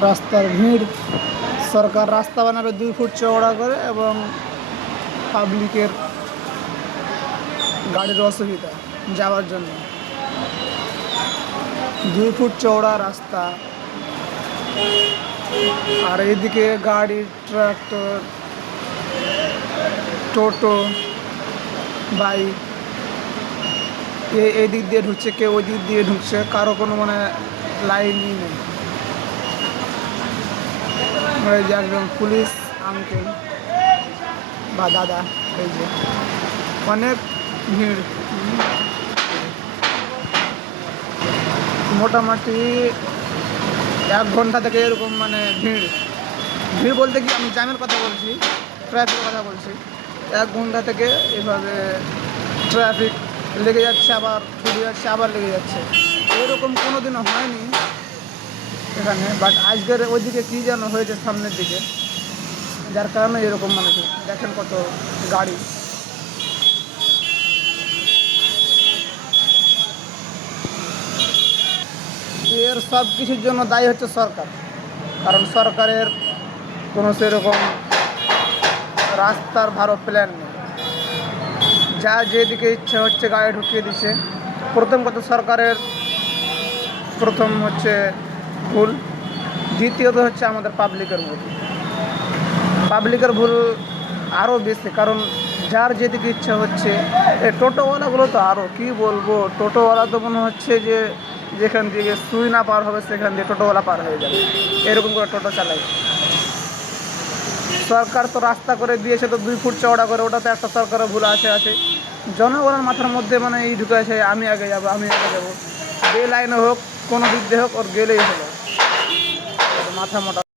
রাস্তার ভিড়। সরকার রাস্তা বানাবে 2 ফুট চওড়া করে এবং পাবলিকের গাড়ির অসুবিধা যাওয়ার জন্য 2 ফুট চওড়া রাস্তা, আর এইদিকে গাড়ি, ট্রাক্টর, টোটো, বাইক এই দিক দিয়ে ঢুকছে, কেউ ওই দিক দিয়ে ঢুকছে, কারো কোনো মানে লাইনই নেই। এই যে একজন পুলিশ আঙ্কেল বা দাদা, এই যে অনেক ভিড়। মোটামুটি 1 ঘন্টা থেকে এরকম মানে ভিড় ভিড় বলতে কি, আমি জ্যামের কথা বলছি, ট্রাফিকের কথা বলছি। 1 ঘন্টা থেকে এভাবে ট্রাফিক লেগে যাচ্ছে, আবার ছুটে যাচ্ছে, আবার লেগে যাচ্ছে। এরকম কোনো দিনও হয়নি এখানে, বাট আজকের ওইদিকে কী যেন হয়েছে সামনের দিকে, যার কারণে এরকম মানে দেখেন কত গাড়ি। এর সব কিছুর জন্য দায়ী হচ্ছে সরকার, কারণ সরকারের কোনো সেরকম রাস্তার ভালো প্ল্যান নেই। যা যেদিকে ইচ্ছে হচ্ছে গাড়ি ঢুকিয়ে দিচ্ছে। প্রথম কথা, সরকারের প্রথম হচ্ছে ভুল, দ্বিতীয়ত হচ্ছে আমাদের পাবলিকের ভুল আরও বেশি, কারণ যার যেদিকে ইচ্ছা হচ্ছে। এই টোটোওয়ালাগুলো তো আরও কী বলবো, টোটোওয়ালা তো মনে হচ্ছে যে যেখান থেকে সুই না পার হবে সেখান দিয়ে টোটোওয়ালা পার হয়ে যাবে, এরকম করে টোটো চালায়। সরকার তো রাস্তা করে দিয়েছে তো 2 ফুট চওড়া করে, ওটাতে একটা সরকারের ভুল আছে। জনগণের মাথার মধ্যে মানে এই ঢুকে আছে, আমি আগে যাবো। যে লাইনে হোক, কোনো দিক দিয়ে হোক, ওর গেলেই হলো, মাথা মোটা